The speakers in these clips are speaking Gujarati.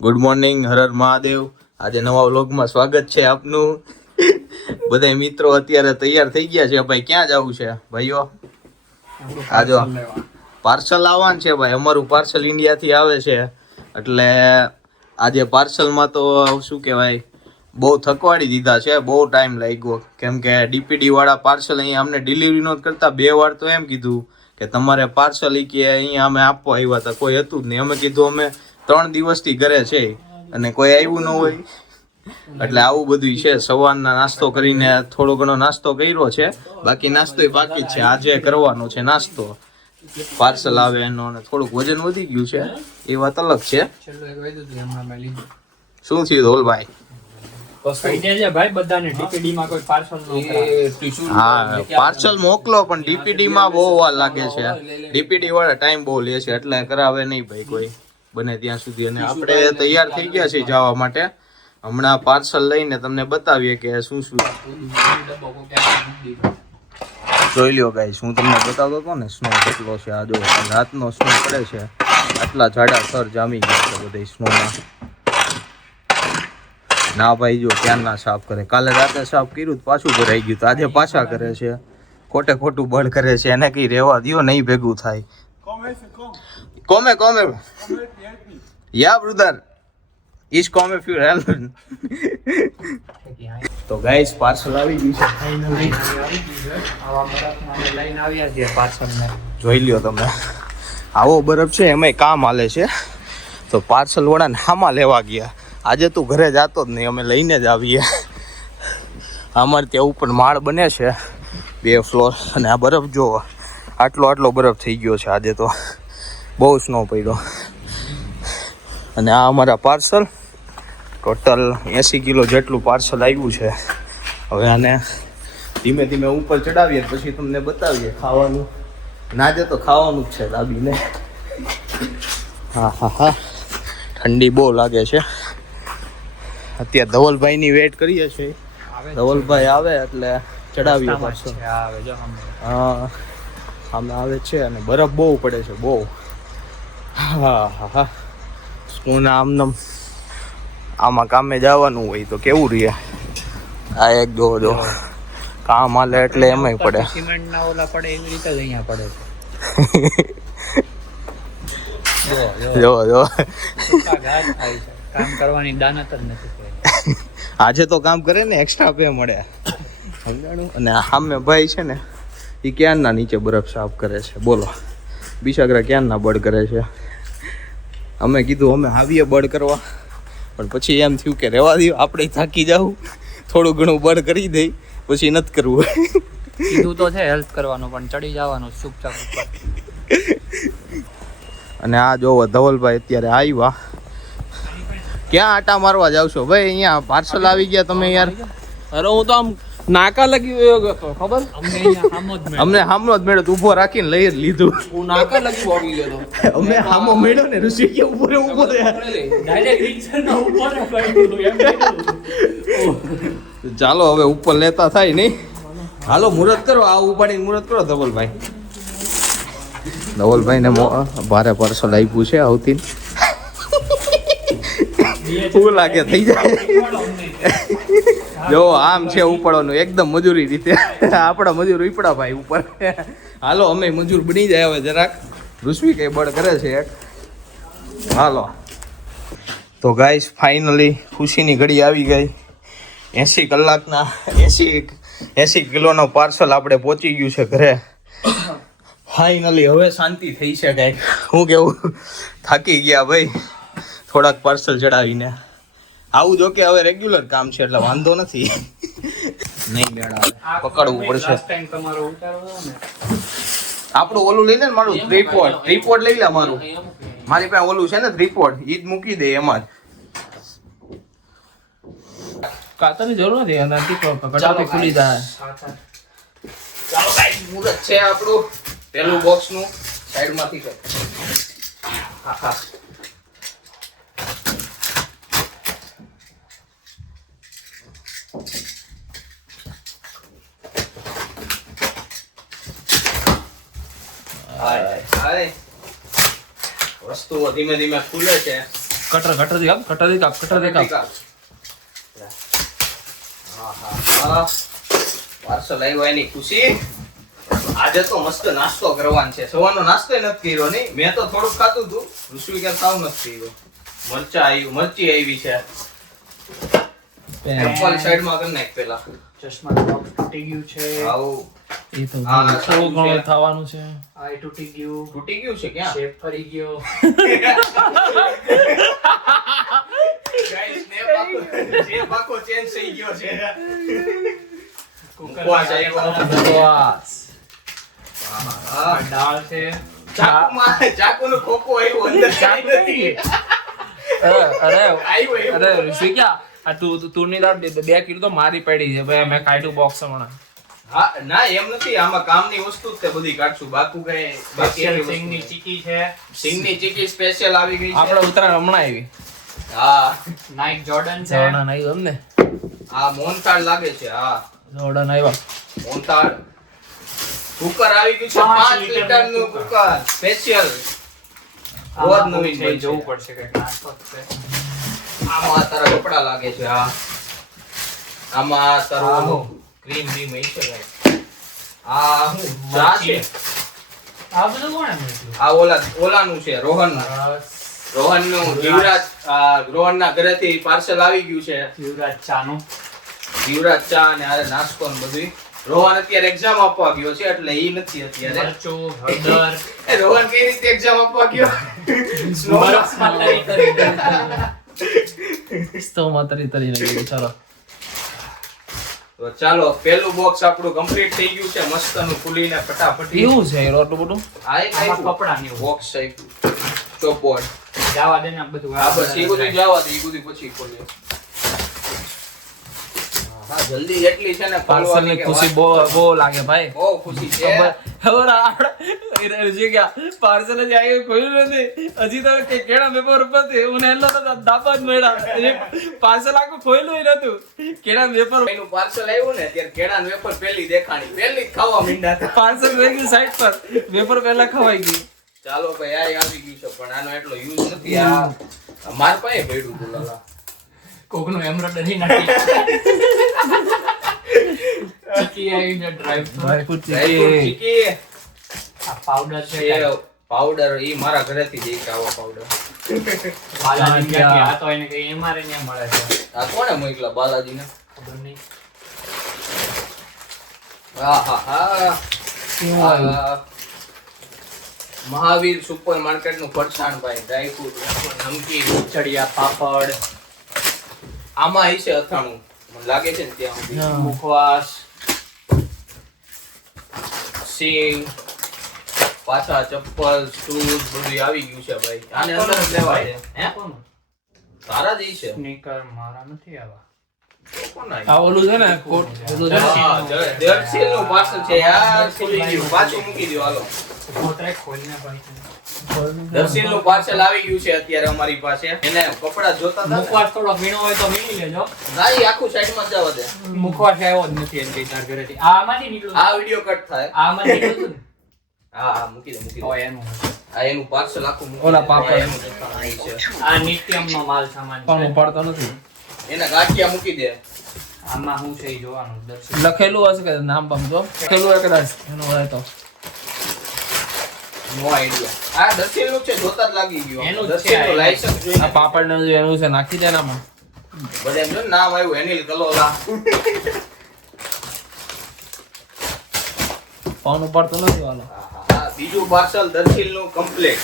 Good morning, Har Har Mahadev. આજે નવા વ્લોગમાં સ્વાગત છે આપનું. બધા મિત્રો અત્યારે તૈયાર થઈ ગયા છે. ભાઈ ક્યાં જવું છે ભાઈઓ? આજો પાર્સલ આવવાનું છે ભાઈ. અમારું પાર્સલ ઇન્ડિયાથી આવે છે એટલે આજે પાર્સલમાં તો શું કહેવાય, બહુ થકવાડી દીધા છે. બહુ ટાઈમ લાગ્યો કેમ કે ડીપીડી વાળા પાર્સલ અહીંયા અમને ડિલિવરી નહોતું કરતા. 2 વાર તો એમ કીધું કે તમારે પાર્સલ કે અહીંયા અમે આપવા આવ્યા હતા, કોઈ હતું જ નહીં. અમે કીધું અમે 3 દિવસથી ઘરે છે અને કોઈ આવ્યું ન હોય, એટલે આવું બધું છે. સવારના નાસ્તો કરીને થોડો ઘણો નાસ્તો કર્યો છે, બાકી નાસ્તો બાકી જ છે. આજે કરવાનો છે નાસ્તો. પાર્સલ આવે એનો થોડુંક વજન વધી ગયું છે, એ વાત અલગ છે. શું થયું ધોલભાઈ? હા, પાર્સલ મોકલો પણ ડીપીડી માં બહુ વાર લાગે છે. ડીપીડી વાળા ટાઈમ બહુ લે છે એટલે કરાવે નહીં ભાઈ કોઈ બને ત્યાં સુધી. અને આપણે તૈયાર થઈ ગયા છીએ જવા માટે. હમણાં પાર્સલ લઈને તમને બતાવીએ કે શું શું. જોઈ લ્યો ગાઈસ, હું તમને બતાવતો હતો ને સ્નો કેટલો છે. આ જો રાતનો સ્નો પડે છે, આટલા જાડા સર જામી ગયા છે બધા સ્નોમાં. ના ભાઈ જો ક્યારના સાફ કરે. કાલે રાતે સાફ કર્યું પાછું ભરાઈ ગયું, તો આજે પાછા કરે છે. ખોટે ખોટું બળ કરે છે. એને કઈ રહેવા દો, નહીં ભેગું થાય. કોમે યા બ્રધર ઈસ કોમે ફ્યુ હેલ્પ. તો ગાઈસ પાર્સલ આવી ગયું છે ફાઇનલી. લઈને આવ્યા છે પાર્સલને. જોઈ લ્યો તમે, આવો બરફ છે, એમાંય કામ હાલે છે. તો પાર્સલ વાળાને હામાં લેવા ગયા. આજે તું ઘરે જતો જ નહીં, અમે લઈને જ આવીએ. અમારે ત્યાં ઉપર માળ બને છે 2 ફ્લોર, અને આ બરફ જો આટલો બરફ થઈ ગયો છે. આજે તો બહુ સ્નો પડ્યો. અને આ અમારા પાર્સલ ટોટલ 80 કિલો જેટલું પાર્સલ આવ્યું છે. હવે આને ધીમે ધીમે ઉપર ચડાવીએ પછી તમને બતાવીએ ખાવાનું. નાજે તો ખાવાનું જ છે દાબીને. હા, ઠંડી બહુ લાગે છે. અત્યારે ધવલભાઈની વેટ કરીએ છીએ. ધવલભાઈ આવે એટલે ચડાવીએ પાછો. હા, સામે આવે છે અને બરફ બહુ પડે છે, બહુ. હા, સ્કૂલ આમાં કામે જવાનું હોય તો કેવું રહે. આ એક જો કામ હાલે એટલે એમાંય પડે. સિમેન્ટ ના ઓલા પડે એવી રીતે જ અહીંયા પડે છે. જો કામ કરવાની દાનત જ નથી. આજે તો કામ કરે ને એક્સ્ટ્રા પે મળે, સમજાણું. અને સામે ભાઈ છે ને, એ ક્યારના નીચે બરફ સાફ કરે છે. બોલો બિચારા ક્યારના બળ કરે છે. અમે કીધું અમે આવીએ બળ કરવા, પણ પછી એમ થયું કે રહેવા દો, આપણે થાકી જાવ, થોડું ઘણું બળ કરી દઈ, પછી નથી કરવું. કીધું તો છે હેલ્પ કરવાનું, પણ ચડી જવાનું ચૂપચાપ ઉપર. અને આ જોવો ધવલભાઈ અત્યારે આવ્યા. ક્યાં આટા મારવા જાવ છો ભાઈ? અહીંયા પાર્સલ આવી ગયા તમે યાર. અરે હું તો આમ નાકા લગી ગયો હતો, ખબર? અમને હામો જ મેળો ઊભો રાખીને લઈ લીધું. હું નાકા લગી આવી ગયો હતો. અમને હામો મેળો ને ઋષિ કે ઊભો રે ડાયરેક્ટ રિક્ષા ના ઉપર કરી દીધું એમ. ચાલો હવે ઉપર લેતા થાય નહીં. હાલો મુહૂર્ત કરો, આ ઉપાડીને મુહૂર્ત કરો ધવલભાઈ. ધવલભાઈને ભારે પાર્સલ આપ્યું છે આવતી. શું લાગે થઈ જાય? જો આમ છે ઉપાડવાનું એકદમ મજૂરી રીતે. આપણા મજૂર ઉપડા ભાઈ ઉપર. હાલો અમે મજૂર બની જાય હવે જરાક. ઋષિ કઈ બળ કરે છે એક. હાલો તો ગાઈસ ફાઇનલી ખુશીની ઘડી આવી ગઈ. 80 કલાકના 80 કિલોનો પાર્સલ આપણે પહોંચી ગયું છે ઘરે. ફાઇનલી હવે શાંતિ થઈ છે. કાંઈક હું કેવું, થાકી ગયા ભાઈ થોડાક પાર્સલ ચડાવીને. આવું જો કે હવે રેગ્યુલર કામ છે એટલે વાંધો નથી. નહીં મેળા પકડવું પડશે. આપણું ઓલું લઈ લે ને, મારું ટ્રીપોડ લઈ લે. મારી પાસે ઓલું છે ને ટ્રીપોડ, ઈ જ મૂકી દે એમાં જ. કાતરની જરૂર નથી, અંદરથી કડાથી ખુલી જાય. ચાલો ગાઈસ, મુહૂર્ત છે આપણું પેલું બોક્સ નું. સાઈડમાંથી કર. હા વસ્તુઓ ધીમે ધીમે ખુલે છે. કટર દી કાપ. પાર્સલ આવ્યો એની ખુશી. આજે તો મસ્ત નાસ્તો કરવાનો છે. સવારનો નાસ્તો નથી કર્યો નહીં. મેં તો થોડુંક ખાધું હતું. ઋષિ કે સાવ નથી કર્યો. મરચી આવી છે. ચપ્પલ સાઈડમાં કરી નાખ પેલા. ચશ્મા બોક્સ તૂટી ગયું છે. આવું એ તો હા, થોડું ઘણું થવાનું છે. આ તૂટી ગયું. તૂટી ગયું છે ક્યાં? શેપ ફરી ગયો. ગાઈસ ને પાકો ચેન્જ થઈ ગયો છે. ઉપવાસ આવ્યો. બસ. હા, દાળ છે. ચાકુનો ખોખો આવ્યો અંદર. ચાકુ નથી. અરે આવ્યો. ઋષિ ક્યાં આ તું ની દાળ 2 કિલો તો મારી પડી છે ભાઈ. મેં કાઢ્યું બોક્સ હમણાં. હા, ના એમ નથી. આમાં કામની વસ્તુ જ તે બધી કાઢશું. બાકી કઈ સ્પેશિયલ સિંગની ચીકી છે. સિંગની ચીકી સ્પેશિયલ આવી ગઈ છે. આપણે ઉત્તરાયણ હમણાં આવી. હા, નાઇક જોર્ડન છે. જોર્ડન આવ્યું અમને. આ મોહનથાળ લાગે છે. હા, જોર્ડન આવ્યા. મોહનથાળ. કુકર આવી ગયું છે. 5 લીટરનું કુકર સ્પેશિયલ. રોજ નવીન છે. બનશે. જોવું પડશે કે નાસ્તો છે. આમાં તારા કપડા લાગે છે. હા, આમાં તારું આવો. ક્રીમ ક્રીમ છે ગાઈસ. આ હું ચા છે. આ બધું કોણે મળ્યું? આ ઓલાનું છે રોહનનું. રોહનનું રોહનના ઘરેથી પાર્સલ આવી ગયું છે. યુવરાજ ચાનું. જીવરાજ ચા અને આ નાસ્તો ને બધું. રોહન અત્યારે એક્ઝામ આપવા ગયો છે એટલે ઈ નથી અત્યારે. મરચું, હળદર. એ રોહન કઈ રીતે એક્ઝામ આપવા ગયો? બરફમાં તરી તરી. સ્ટોવમાં તરી ગયું. ચાલો તો ચાલો પેલું બોક્સ આપણું કમ્પ્લીટ થઈ ગયું છે. મસ્તનું ખુલીને ફટાફટ. એવું છે રોટલું બધું. આ એક આમાં કપડાની બોક્સ આપ્યું. ચોપોડ. જવા દે ને આ બધું. હા, બસ એ બધું જવા દે. એ બધું પછી ખોલીએ. હા, જલ્દી એટલી છે ને પાર્સલ ખોલવાની ની કે ખુશી વાત. બહુ લાગે ભાઈ. બહુ ખુશી છે. પાર્સલ જ આવ્યું ખોલ્યું નથી હજી તો કેળા પેપર ઉપર દાબા જ મળ્યા. પાર્સલ આખું ખોલ્યું નતું. કેળા પેપર એનું પાર્સલ આવ્યું ને ત્યારે કેળાનું વેફર પહેલી દેખાણી. પહેલી જ ખાવા માંડ્યા. પાર્સલ રહી ગયું સાઈડ પર. પેપર પહેલા ખવાઈ ગયું. ચાલો ભાઈ આ આવી ગયું છે પણ આનો એટલો યુઝ નથી. આ માર પાસે પડ્યું હતું લાલા. કોકનું એમ્બ્રોઇડરી નાખી. ચીકી આવી છે ડ્રાય ફ્રૂટ. ડ્રાયફ્રૂટ ચીકી. આ પાવડર છે. પાવડર ઈ મારા ઘરેથી જ એક આવો પાવડર. બાલાજી ક્યાંથી? આ તો એને કઈ એમઆરએ ને મળે છે. આ કોણે મોકલા બાલાજીને? ખબર નહીં. હા હા હા. કેવું આવ્યું? આ મહાવીર સુપર માર્કેટ નું ફરસાણ ભાઈ. ડ્રાયફ્રૂટ, નમકીન, ચડિયા પાપડ, આમાં હશે અથાણું. મને લાગે છે ને ત્યાં સુધી. હા. મુખવાસ, સિંગ, પાછા ચપ્પલ, શૂઝ બધું આવી ગયું છે ભાઈ. આને અંદર જ લેવા છે. હે? કોનું? તારા જ ઈ છે. સ્નીકર મારા નથી આવા. કોના ઈ? આ ઓલું છે ને કોટ ઓલું છે ને. હા, દર્શિલ નું પાર્સલ છે યાર. ખુલી ગયું. પાછું મૂકી દો હાલો. પોતે ખોલીને ભાઈ. દર્શિલ નું પાર્સલ આવી ગયું છે અત્યારે અમારી પાસે. એને કપડા જોતા હતા ને? મુખવાસ થોડો વીણો હોય તો વીણી લેજો. ના, ઈ આખું સાઈડમાં જવા દે. મુખવાસ આવ્યો જ નથી એમ કઈ તાર ઘરેથી. આમાંથી નીકળ્યું. આ વિડિયો કટ થાય. આમાંથી નીકળ્યું ને? હા હા, મૂકી દે મૂકી તો દે. એનું હશે. આ એનું પાર્સલ આખું મૂકી ઓલા દે. પાપડ. આ એનું જથ્થાનું અહીં છે. આ નિત્યમનો માલ સામાન પણ છે. ઉપાડતો નથી. એના ગાંઠિયા મૂકી દે. આમાં શું છે એ જોવાનું. દર્શન. લખેલું હશે કે નામ બામ તો લખેલું હોય કદાચ એનો હોય તો. નો આઈડિયા. આ દર્શિલ નું છે જોતા જ લાગી ગયું. એનું જ છે દર્શિલ નું આ. લાયસન્સ આ જોઈને પાપડ ને એનું છે નાખી દે ને આમાં. બધા એમ જો ને નામ આવ્યું અનિલ કલોલા. ફોન ઉપાડતો નથી વાલો. હા, બીજું પાર્સલ દર્શિલ નું કમ્પ્લીટ.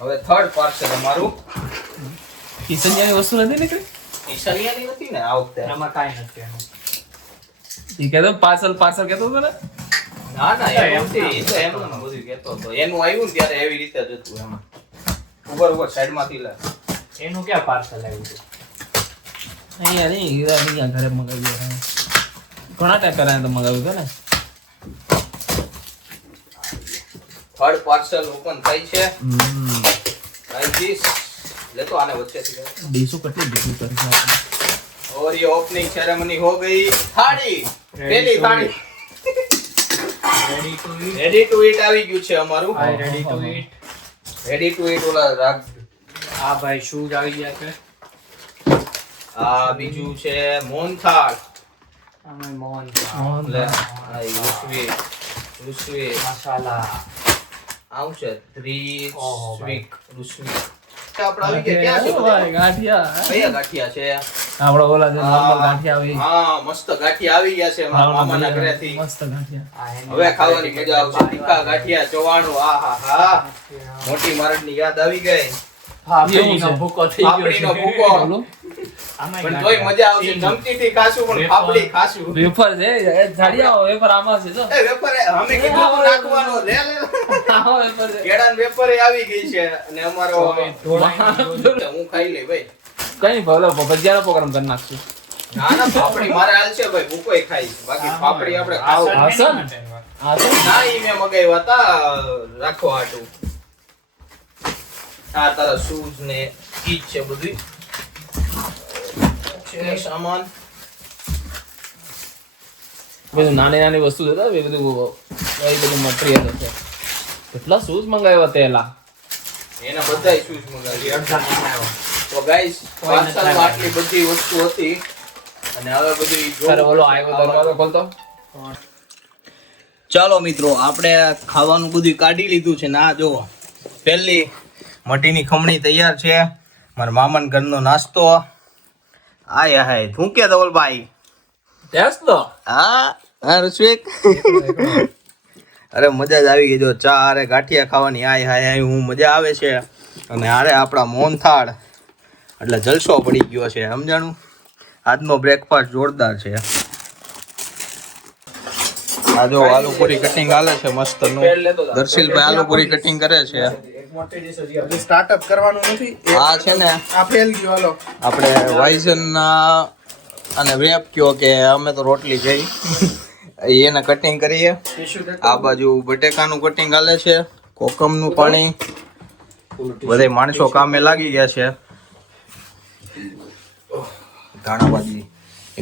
હવે થર્ડ પાર્સલ અમારું. કિશનની વસ્તુ નથી નીકળી. ઈશાનિયાની નથી ને આ વખતે? આમાં કાંઈ નથી એનું. એ કહેતો પાર્સલ કહેતો હતો ને. ના ના એમ એમ નથી. એ તો એમ બધું કહેતો હતો. એનું આવ્યું ને ત્યારે એવી રીતે જ હતું એમાં. ઉપર સાઈડ માંથી લે. એનું ક્યાં પાર્સલ આવ્યું છે? અહીંયા નહીં અહીંયા ઘરે મંગાવ્યું. ઘણા ટાઈમ પહેલા તો મંગાવ્યું હતું ને. થર્ડ પાર્સલ ઓપન થાય છે. ગાઈસ ધીસ લેતો આને વચ્ચેથી લે. ડીશું કેટલી ડીશું કરી છે આપણે. और ये ओपनिंग सेरेमनी हो गई. थाળી પેલી થાળી ready to eat. Ready to eat આવી ગયું છે અમારું. I ready to eat. Ready to eat ઓલા રાગ. આ ભાઈ શૂઝ આવી ગયા છે. આ બીજું છે મોહનથાળ. અમે મોહન લે આ રૂસવી મસાલા. આવું છે ત્રી ઓહો, ભાઈ. રૂસવી આપણે આવી ગયા ક્યાં છે બધા? ગાંઠિયા કયા ગાંઠિયા છે? આપડે ઓલા જે normal ગાંઠિયા આવી હા મસ્ત ગાંઠિયા આવી ગયા છે મારા મામાના ઘરેથી. મસ્ત ગાંઠિયા. હવે ખાવાની મજા આવશે. તીખા ગાંઠિયા ચવાણું આહાહા. મોટી મારડની યાદ આવી ગઈ. પાપડીનો ભૂકો થઈ ગયો પાપડીનો છે. ભૂકો. આમાંય પણ તોય મજા આવશે. નમકીનથી ખાશું પણ પાપડી ખાશું. વેફર છે એ જાડિયા વેફર આમાં છે તો એ વેફર અમે કીધું તું નાખવાનો. લે લે. આમાં વેફર છે. કેળાની વેફર એ આવી ગઈ છે અને અમારો ઢોળાઈને હું ખાઈ લઈ ભાઈ. કઈ ભલે ભજીયાનો પ્રોગ્રામ કરી નાખશું. ના ના પાપડી મારે હાલ છે ભાઈ. ભૂકોય ખાઈશ. બાકી પાપડી આપણે ખાવ. હાસન? હા તો ના ઈ મેં મગાવ્યા હતા રાખવા હાટું. આ તારા શૂઝ ને ઈ જ છે બધું છે સામાન. બધું નાની નાની વસ્તુ છે એ બધું મટીરિયલ છે. કેટલા શૂઝ મંગાવ્યા તેલા. એના બધાય શૂઝ મગાવ્યા. તો ગાઈસ પાર્સલમાં આટલી બધી વસ્તુ હતી અને હવે બધી તારે ઓલો આવ્યો દરવાજો ખોલતો. ચાલો મિત્રો આપણે ખાવાનું બધું કાઢી લીધું છે. ના જો પહેલી મટીની ખમણી તૈયાર છે. મારા મામાના ઘરનો નાસ્તો. આય હાય શું કે ધવલભાઈ? ટેસ્ટ તો હા રસવેક. અરે મજા જ આવી ગઈ. જો ચા હારે ગાંઠિયા ખાવાની આય હાય હાય હું મજા આવે છે. અને હારે આપણા મોહનથાળ એટલે જલસો પડી ગયો છે. સમજાણું? આજનો બ્રેકફાસ્ટ જોરદાર છે. આ જો આલુપુરી કટિંગ હાલે છે મસ્ત નું. દર્શિલભાઈ આલુપુરી કટિંગ કરે છે. સ્ટાર્ટઅપ કરવાનું નથી. આ છે ને આ ફેલ ગયો. હાલો આપણે વાઇઝન અને રેપ કયો કે અમે તો રોટલી જઈ એને કટિંગ કરીએ. આ બાજુ બટેકાનું કટિંગ હાલે છે. કોકમનું પાણી. બધા માણસો કામે લાગી ગયા છે. ધાણાભાજી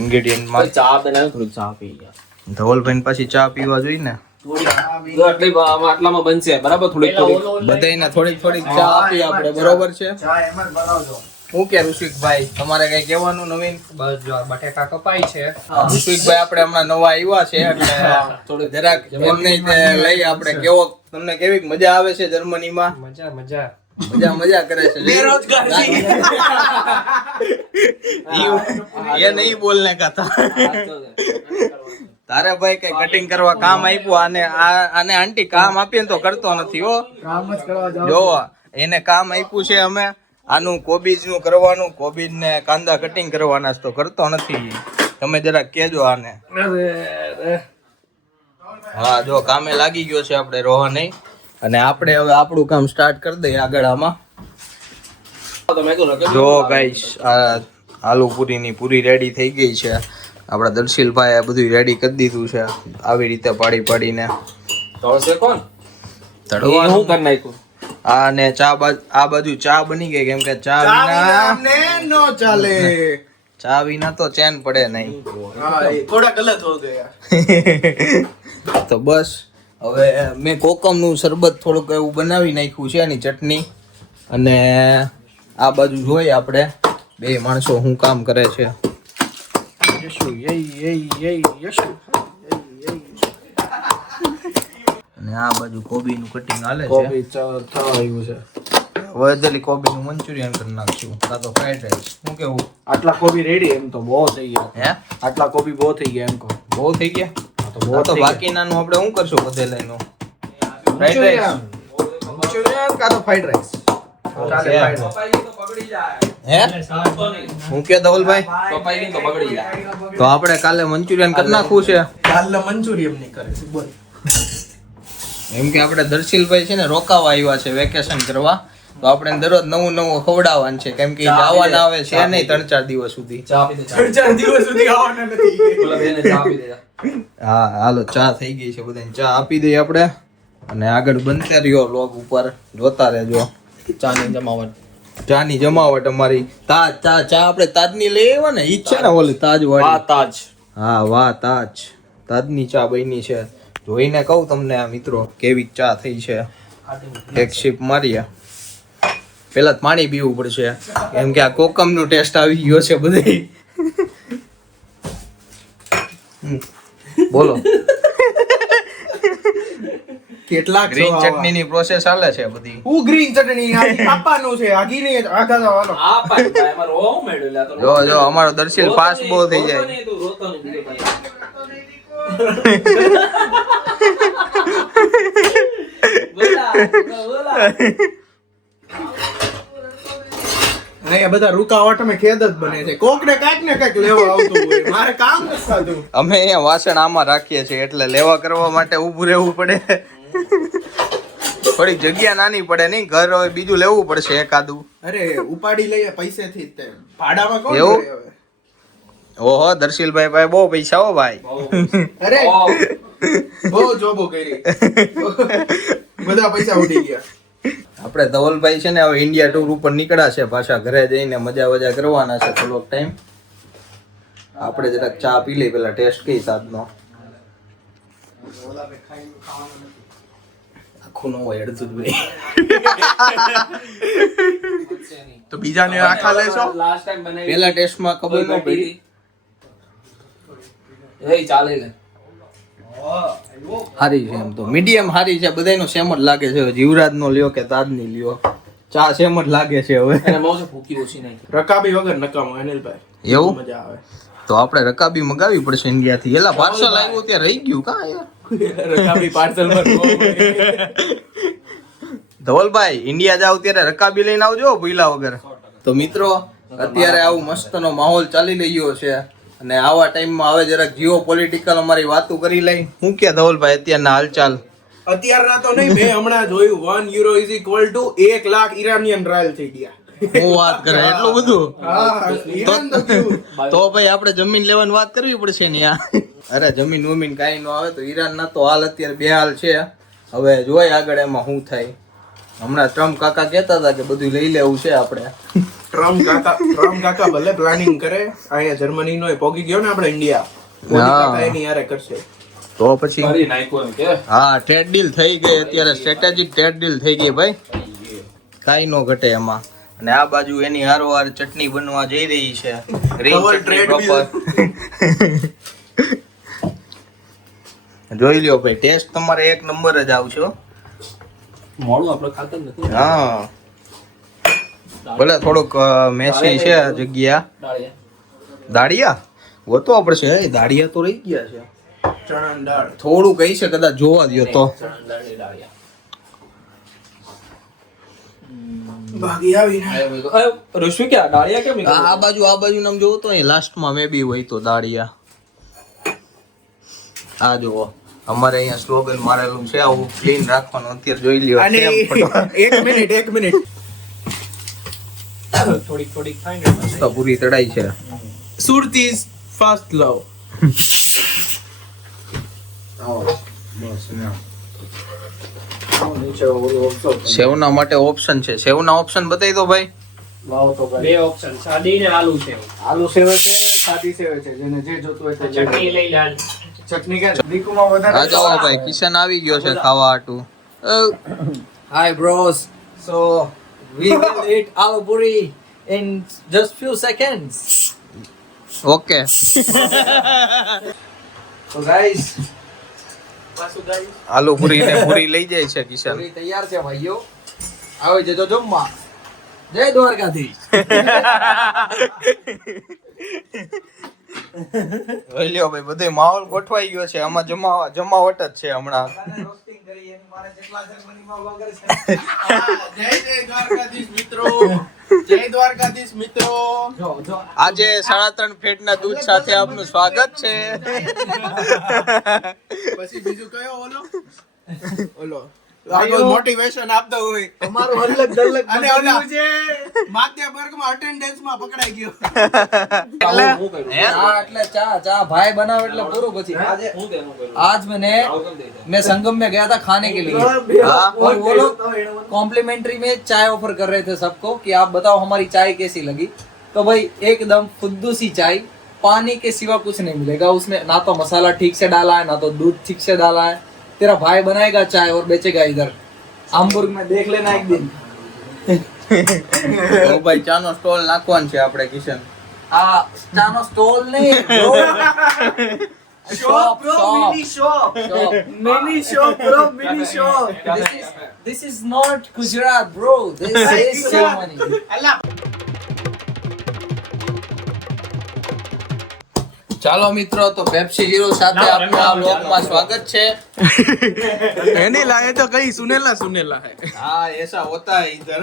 ઇન્ગ્રેડિયન્ટમાં ચા બનાવ્યું થોડું ચા પી ગયા. ધવલભાઈ પાછી ચા પીવા જોઈએ ને. આટલામાં બનશે બરાબર થોડીક થોડીક બધાને થોડીક થોડીક ચા આપી આપણે. બરોબર છે. ચા એમ જ બનાવજો. હું કે ઋષિકભાઈ તમારે કઈ કહેવાનું નવીન? બસ જો આ બટેકા કપાય છે. ઋષિકભાઈ આપણે હમણાં નવા આવ્યા છે એટલે થોડું જરાક એમને લઈ આપણે કેવો તમને કેવી મજા આવે છે જર્મનીમાં? મજા મજા. મજા કરે છે. ये नहीं बोलने का था. તારે ભાઈ કઈ કટિંગ કરવા કામ આપ્યું આને આંટી કામ આપીએ તો કરતો નથી હો. કામ જ કરવા જાવ. જો એને કામ આપ્યું છે અમે આનું કોબીજ નું કરવાનું. કોબીજ ને કાંદા કટિંગ કરવાના તો કરતો નથી. તમે જરાક કેજો આને. હા જો કામે લાગી ગયો છે આપણે રોહન. અને આપણે હવે આપણું કામ સ્ટાર્ટ કરી દઈએ આગળ આમાં. જો ગાઈસ આ આલુપુરીની પૂરી રેડી થઈ ગઈ છે. આપણા દર્શિલભાઈ આ બધું રેડી કરી દીધું છે આવી રીતે પાડી પાડીને. તળશે કોણ? તળવાનું. હું કરી નાખ્યું. આ ને આ બાજુ ચા બની ગઈ કેમ કે ચા વિના ને નો ચાલે. ચા વિના તો ચેન પડે નહીં. હા એ થોડા ગલત હો ગયા. તો બસ હવે મેં કોકમનું શરબત થોડુંક એવું બનાવી નાખ્યું છે એની ચટણી. અને આ બાજુ જોઈએ આપણે બે માણસો શું કામ કરે છે. અને આ બાજુ કોબીનું કટિંગ હાલે છે. હવે જલ્દી કોબીનું મંચુરિયન કરી નાખશું કાં તો ફ્રાઈડ રાઈસ. શું કેવું? આટલા કોબી રેડી એમ તો બહુ થઈ ગયા. હે આટલા કોબી બહુ થઈ ગયા એમ કહો. બહુ થઈ ગયા? તો આ તો બાકીનાનું આપણે શું કરશું બધેલાઈનું? Fried rice. મંચુરિયન કા તો ફ્રાઈડ રાઈસ. ચાલે fried rice. હે હું કે ધવલભાઈ કપાઈ ગઈ તો બગડી જાય. તો આપણે કાલે મંચુરિયન કરી નાખવું છે. કાલે મંચુરિયન નહીં કરે છે બોલ. એમ કે આપણે દર્શિલભાઈ છે ને રોકાવા આવ્યા છે વેકેશન કરવા. તો આપણે દરરોજ નવું નવું ખવડાવવાનું છે કેમ કે જવાના આવે છે નહીં 3-4 દિવસ સુધી. ચા પી દે ચા. 4 દિવસ સુધી આવવાના નથી. પેલા બેને ચા પી દે. હા હાલો ચા થઈ ગઈ છે બધાને ચા આપી દઈએ આપણે. અને આગળ બનતે રહ્યો લોગ ઉપર જોતા રહેજો. ચા ની જમાવટ. ચાની જમાવટ અમારી તાજ ચા આપણે તાજની લઈ આવ્યા ને ઈ જ છે ને ઓલી તાજ વાળી. તાજ. હા વાહ તાજ તાજની ચા બની છે. જોઈને કહું તમને આ મિત્રો કેવી ચા થઈ છે. એક શિપ મારીએ પેલા પાણી પીવું પડશે કેમ કે આ કોકમ નો ટેસ્ટ આવી ગયો છે બધે. બોલો કેટલા ગ્રીન ચટણી ની પ્રોસેસ ચાલે છે બધી. હું ગ્રીન ચટણી આ કાપવાનું છે આ ઘી નહીં આખા હાલો આ ભાઈ ભાઈ અમારો હોમ મેળ્યો લે તો જો જો અમારો દર્શિલ ફાસ્ટ બહુ થઈ જાય. તું રોતો નહીં બીજો ભાઈ બોલા અહીંયા બધા રૂકાવટ માં ખેદ જ બને છે કોક ને કાંઈક ને કાંઈક લેવા આવતું હોય મારે કામ નથી થતું. અમે અહીંયા વાસણ આમાં રાખીએ છીએ એટલે લેવા કરવા માટે ઊભું રહેવું પડે. થોડીક જગ્યા નાની પડે નહીં, ઘર હવે બીજું લેવું પડશે એકાદું. અરે ઉપાડી લઈએ પૈસેથી જ તે ભાડામાં કોણ એવું? કરે હવે? ઓહો દર્શિલભાઈ ભાઈ બહુ પૈસા હો ભાઈ. અરે બહુ જોબો કરી બધા પૈસા ઉડી ગયા. આપણે ધવલભાઈ છે ને હવે ઇન્ડિયા ટૂર ઉપર નીકળ્યા છે પાછા ઘરે જઈને મજા વજા કરવાના છે થોડોક ટાઈમ. આપણે જરાક ચા પી લઈ પેલા ટેસ્ટ કઈ સાદનો. આખું ન હોય અડધું જ ભાઈ. તો બીજાને આખા લેશો લાસ્ટ ટાઈમ બનાવી પેલા ટેસ્ટમાં ખબર ન પડી. એ ચાલે લે હારી છે એમ તો મીડિયમ હારી છે, બધાયનો સેમ જ લાગે છે. જીવરાજ નો લ્યો કે તાજની લ્યો, ચા સેમ જ લાગે છે હવે. અને બહુ છે ભૂકી ઓછી નહીં રકાબી વગર નકામો અનિલભાઈ એવું મજા આવે. તો આપણે રકાબી મગાવી પડશે ઇન્ડિયા થી. એલા પાર્સલ આવ્યું ત્યાં રહી ગયું કા યાર. રકાબી પાર્સલ માં ધવલભાઈ ઇન્ડિયા જાવ ત્યારે રકાબી લઈને આવજો ભૂલા વગર. તો મિત્રો અત્યારે આવું મસ્તનો માહોલ ચાલી રહ્યો છે અને આવા ટાઈમમાં હવે જરાક જીઓ પોલિટિકલ અમારી વાતો કરી લઈ. હું કે ધવલભાઈ અત્યારના હાલચાલ? અત્યારના તો નહીં, મેં હમણાં જોયું 1 euro is equal to 1 lakh Iranian rial થઈ ગયા. હું વાત કરે એટલું બધું? હા, ઈરાન તો થયું. તો ભાઈ આપણે જમીન લેવાની વાત કરવી પડશે ને યાર. અરે જમીન વમીન કાંઈ ન આવે તો ઈરાન ના તો હાલ અત્યારે બે હાલ છે. હવે જોઈ આગળ એમાં શું થાય. હમણાં ટ્રમ્પ કાકા કહેતા હતા કે બધું લઈ લેવું છે આપણે. ટ્રમ્પ કાકા ભલે પ્લાનિંગ કરે, અહીંયા જર્મની નો પોગી ગયો ને આપણે ઇન્ડિયા, મોદી કાકા એની હારે કરશે. તો પછી કરી નાખ્યો એમ કે હા ટ્રેડ ડીલ થઈ ગઈ અત્યારે, સ્ટ્રેટેજિક ટ્રેડ ડીલ થઈ ગઈ ભાઈ, કાંઈ નો ઘટે એમાં. અને આ બાજુ એની હારોહાર ચટણી બનવા જઈ રહી છે, ગ્રીન Double ચટણી trade proper. જોઈ લ્યો ભાઈ, ટેસ્ટ તમારે એક નંબર જ આવશે હો. મોડું આપણે ખાતર નથી હા ભલે થોડુંક મેસી છે જગ્યા. ડાળિયા દાળિયા ગોતવા પડશે. દાળિયા તો રહી ગયા છે, ચણાની દાળ થોડું કઈ છે કદાચ જોવા દો તો. ડાળિયા ભાગી આવીને રશ્મિ ક્યાં ડાળિયા કેમ આ બાજુ નામ જોવો તો અહીં લાસ્ટમાં મે બી હોય તો દાળિયા. આ જુઓ અમારે અહીંયા સ્લોગન મારેલું છે આવું ક્લીન રાખવાનું. અત્યારે જોઈ લ્યો અને કેમ ફટવા. એક મિનિટ થોડીક ખાઈ તો પૂરી તળાઈ છે. સુરતીઝ ફર્સ્ટ લવ. સેવના માટે ઓપ્શન છે, સેવના ઓપ્શન બતાવી દો ભાઈ. બે ઓપ્શન સાદી ને આલુ સેવ. આલુ સેવ છે, સાદી સેવ છે, જેને જે જોતું હોય તે ચટણી લઈ લે. ચટણી કે દીકુમાં વધારે. આ જાઓ ભાઈ, કિશન આવી ગયો છે ખાવા હાટું. Hi bros. So we will eat aloo puri in just few seconds. Okay So guys, આલુ પૂરી ને પૂરી લઈ જાય છે કિશન. પૂરી તૈયાર છે ભાઈઓ. આવી જજો જમવા. જય દ્વારકાધીશ. જોઈ લ્યો ભાઈ, બધો માહોલ ગોઠવાઈ ગયો છે. આમાં જમાવટ જ છે હમણાં. જય દ્વારકાધીશ મિત્રો, જય દ્વારકાધીશ મિત્રો. આજે 3.5 ફેટના દૂધ સાથે આપનું સ્વાગત છે. પછી બીજું કયો ઓલો મોટિવેશન આપતો હોય અમારું હલ્લક દલ્લક અને ઓલા માધ્ય વર્ગમાં અટેન્ડન્સમાં પકડાઈ ગયો. ચા એટલે ચા ભાઈ બનાવે એટલે પૂરું. પછી आज मैं संगम में गया था खाने के लिए और वो लोग कॉम्प्लीमेंट्री में चाय ऑफर कर रहे थे सबको कि आप बताओ हमारी चाय कैसी लगी. तो भाई एकदम फुद्दू सी चाय, पानी के सिवा कुछ नहीं मिलेगा उसमें. ना तो मसाला ठीक से डाला है, ना तो दूध ठीक से डाला है. तेरा भाई बनाएगा चाय और बेचेगा इधर. हामबुर्ग में देख लेना एक दिन. તો ભાઈ ચાનો સ્ટોલ નાખવાનો છે આપણે કિશન. આ ચાનો સ્ટોલ નહીં bro. Shop, shop. Mini shop, bro, mini shop. This is not Gujarat, bro. This is Germany. ચાલો મિત્રો, તો પેપ્સી હીરો સાથે આપના વ્લોગમાં સ્વાગત છે. એની લાગે તો કઈ સુનેલા હે. હા એસા હોતા હે ઇધર.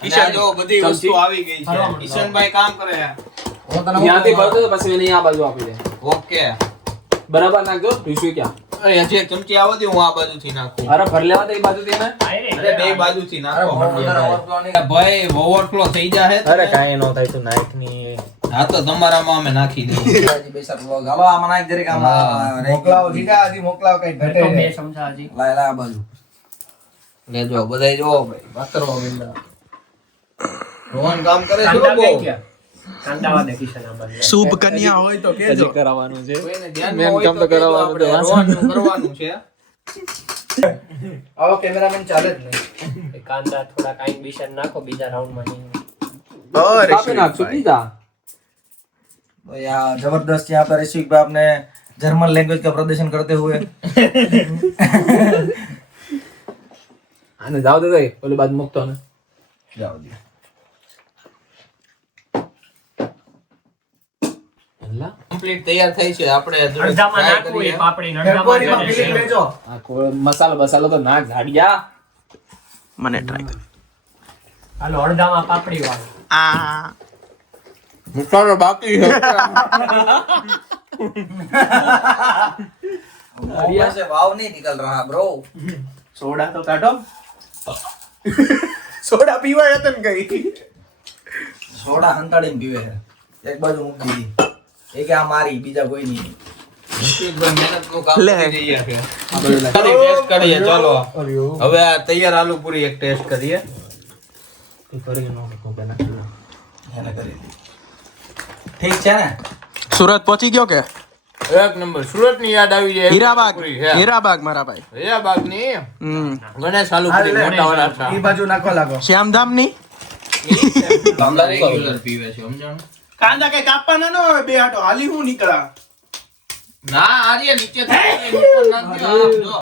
કિશન જો બધી વસ્તુ આવી ગઈ છે. કિશનભાઈ કામ કરે છે. હું તને ત્યાંથી ભરતો તો પછી એને આ બાજુ આપી દે. ઓકે. બરાબર નાખજો. ટીશ્યુ ક્યાં? અરે હજી એક ચમચી આવો દે, હું આ બાજુથી નાખું. અરે ભર લેવા દે એ બાજુથી એને. અરે બે બાજુથી નાખો. overflow નહીં. ભાઈ ઓવરફ્લો થઈ જાહે. અરે કાંઈ નો થાય તું નાખ ની. હા તો તમારામાં અમે નાખી દઈએ. હજી બે સાત vlog. હાલો આમાં નાખ જરીક આમાં. મોકલાવો જીગા, હજી મોકલાવો કઈ ઘટે તો બે નહીં. ચમચા હજી. લાય આ બાજુ. લેજો બધાય જો ભાઈ વાતરવા મીંડા. રોહન કામ કરે છે કાંદા બહુ. કઈ ગયા? કાંદાવા દે કિશન આ બાજુ. શુભ કન્યા હોય તો કેજો. કરાવવાનું છે. કોઈને ધ્યાનમાં હોય તો કહેજો, આપણે રોહનનું કરવાનું છે. આવો કેમેરામેન ચાલે જ નહીં. એ કાંદા થોડા કાંઈ બિશન નાખો બીજા રાઉન્ડમાં નહીં. કાપી નાખશું બીજા. तो यार जबरदस्त यहाँ पर ऋषिक भाई आपने जर्मन लैंग्वेज का प्रदर्शन करते हुए આને જાવ દે દે ઓલી બાજુ મૂકતો ને. जाओ जी. એલા કમ્પ્લીટ તૈયાર થઈ છે. આપણે થોડુંક અડધામાં try નાખવું કરીએ. એ પાપડી અડધામાં ફિલિંગ લેજો. આ મસાલો તો નાખ ઝાડિયા. મને ટ્રાય કર. હાલો અડધામાં પાપડી વાળો. મસાલો બાકી છે. मुंह से वाव नहीं निकल रहा ब्रो. સોડા તો કાઢો. સોડા પીવાય હતો ને કઈ. सोडा हंताड़ी में पीवे है. एक बाजू मुक दी. एक आ मारी बीजा कोई नहीं. ઋષિકભાઈ મહેનતનું કામ કરી રહ્યા છે. ટેસ્ટ કરીએ ચાલો. હવે આ તૈયાર આલુ પૂરી એક ટેસ્ટ કરીએ. है करे. ठीक है ना. સુરત પહોંચી ગયો કે? એક નંબર સુરત ની યાદ આવી જાય. હીરાબાગ. પૂરી છે. હીરાબાગ મારા ભાઈ. હીરાબાગ ની ગણેશ આલુ પૂરી મોટા વાળા. ઈ બાજુ નાખવા લાગો. શ્યામધામ ની રેગ્યુલર પીવે છે સમજણ. કાંદા કઈ કાપવાના ન હોય બે હાટો હાલી હું નીકળા. ના આર્ય નીચે ઉપર નાખજો.